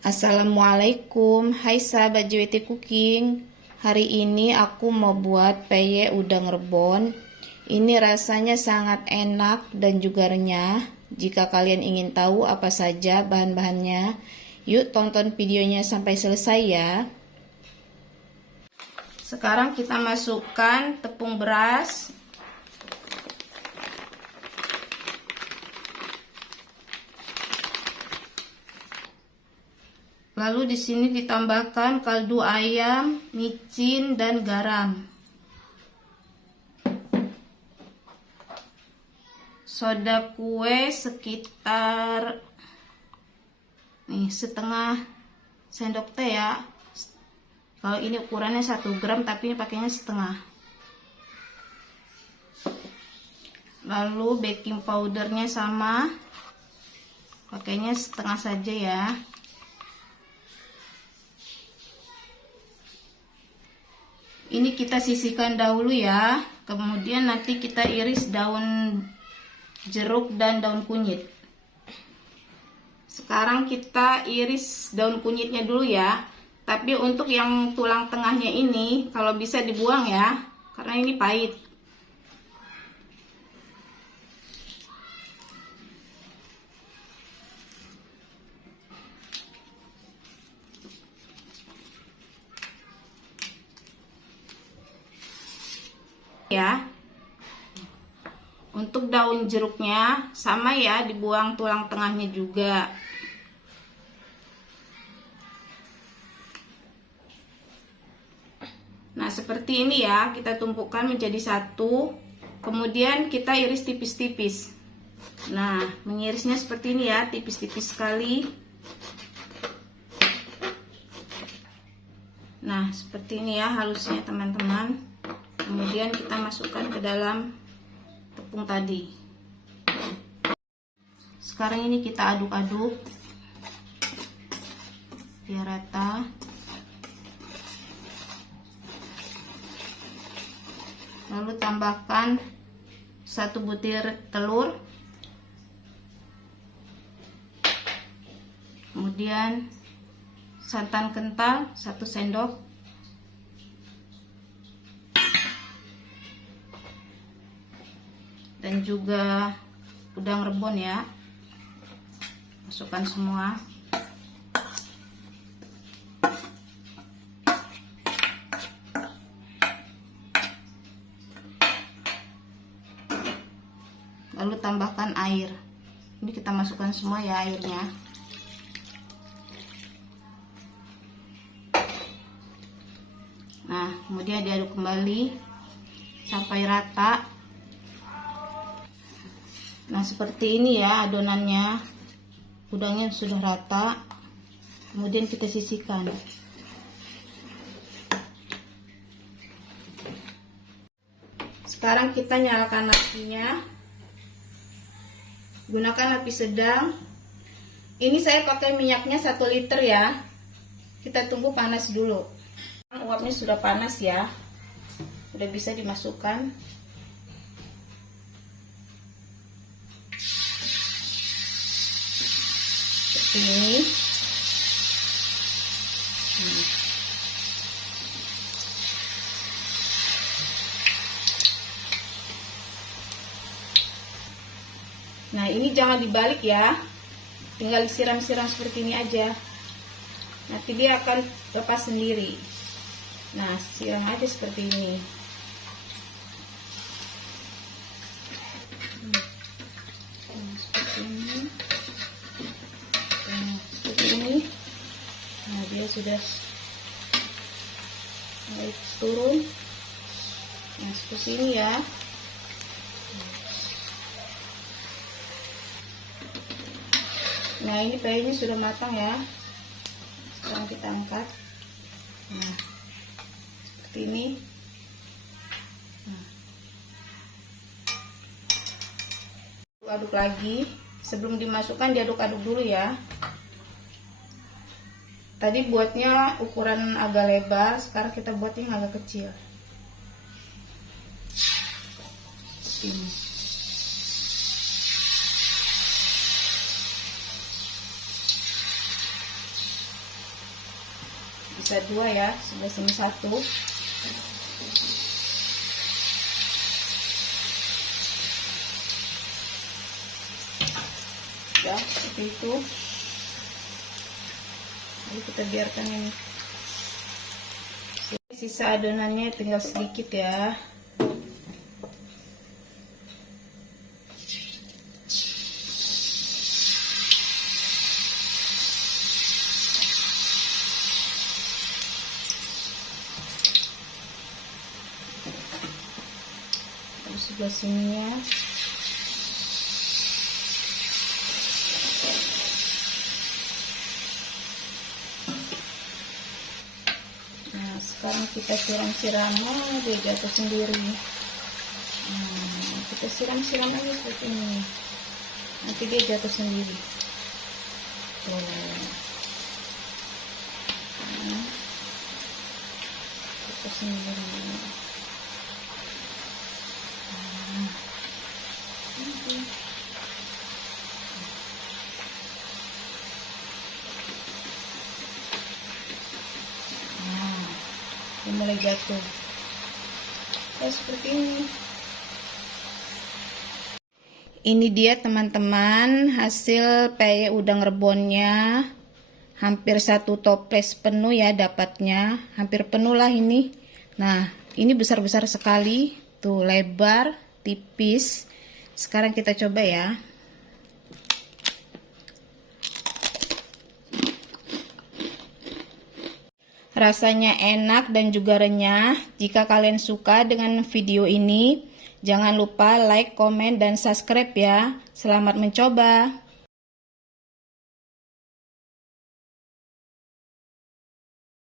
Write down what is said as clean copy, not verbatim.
Assalamualaikum, hai sahabat JWT Cooking. Hari ini aku mau buat peye udang rebon. Ini rasanya sangat enak dan juga renyah. Jika kalian ingin tahu apa saja bahan-bahannya, yuk tonton videonya sampai selesai ya. Sekarang kita masukkan tepung beras, lalu di sini ditambahkan kaldu ayam, micin, dan garam. Soda kue sekitar setengah sendok teh ya. Kalau ini ukurannya 1 gram, tapi ini pakainya setengah. Lalu baking powdernya sama, pakainya setengah saja ya. Ini kita sisihkan dahulu ya, kemudian nanti kita iris daun jeruk dan daun kunyit. Sekarang kita iris daun kunyitnya dulu ya, tapi untuk yang tulang tengahnya ini kalau bisa dibuang ya, karena ini pahit. Ya, untuk daun jeruknya sama ya, dibuang tulang tengahnya juga. Nah seperti ini ya, kita tumpukkan menjadi satu, kemudian kita iris tipis-tipis. Nah mengirisnya seperti ini ya, tipis-tipis sekali. Nah seperti ini ya halusnya teman-teman. Kemudian kita masukkan ke dalam tepung tadi. Sekarang ini kita aduk-aduk biar rata. Lalu tambahkan 1 butir telur. Kemudian santan kental 1 sendok. Dan juga udang rebon ya, masukkan semua. Lalu tambahkan air. Ini kita masukkan semua ya airnya. Nah kemudian diaduk kembali sampai rata. Nah seperti ini ya adonannya, udangnya sudah rata. Kemudian kita sisihkan. Sekarang kita nyalakan apinya, gunakan api sedang. Ini saya pakai minyaknya 1 liter ya. Kita tunggu panas dulu. Uapnya sudah panas ya, udah bisa dimasukkan. Ini nah ini jangan dibalik ya, tinggal disiram-siram seperti ini aja, nanti dia akan lepas sendiri. Nah siram aja seperti ini. Nah dia sudah mulai turun. Nah seperti ini ya. Nah ini peyenya sudah matang ya. Sekarang kita angkat. Nah seperti ini. Aduk lagi. Sebelum dimasukkan diaduk-aduk dulu ya. Tadi buatnya ukuran agak lebar, sekarang kita buat yang agak kecil. Ini. Sisa 2 ya, sebelah sini 1. Ya, seperti itu. Jadi kita biarkan ini. Sisa adonannya tinggal sedikit ya. Sebelah sini ya. Nah, sekarang kita siram-siram, dia jatuh sendiri. Kita siram-siram aja seperti ini, nanti dia jatuh sendiri. Tuh. Jatuh sendiri. Mulai jatuh ya, seperti ini dia teman-teman, hasil peye udang rebonnya. Hampir 1 toples penuh ya dapatnya, hampir penuh lah ini. Nah, ini besar-besar sekali tuh, lebar tipis. Sekarang kita coba ya. Rasanya enak dan juga renyah. Jika kalian suka dengan video ini, jangan lupa like, komen, dan subscribe ya. Selamat mencoba.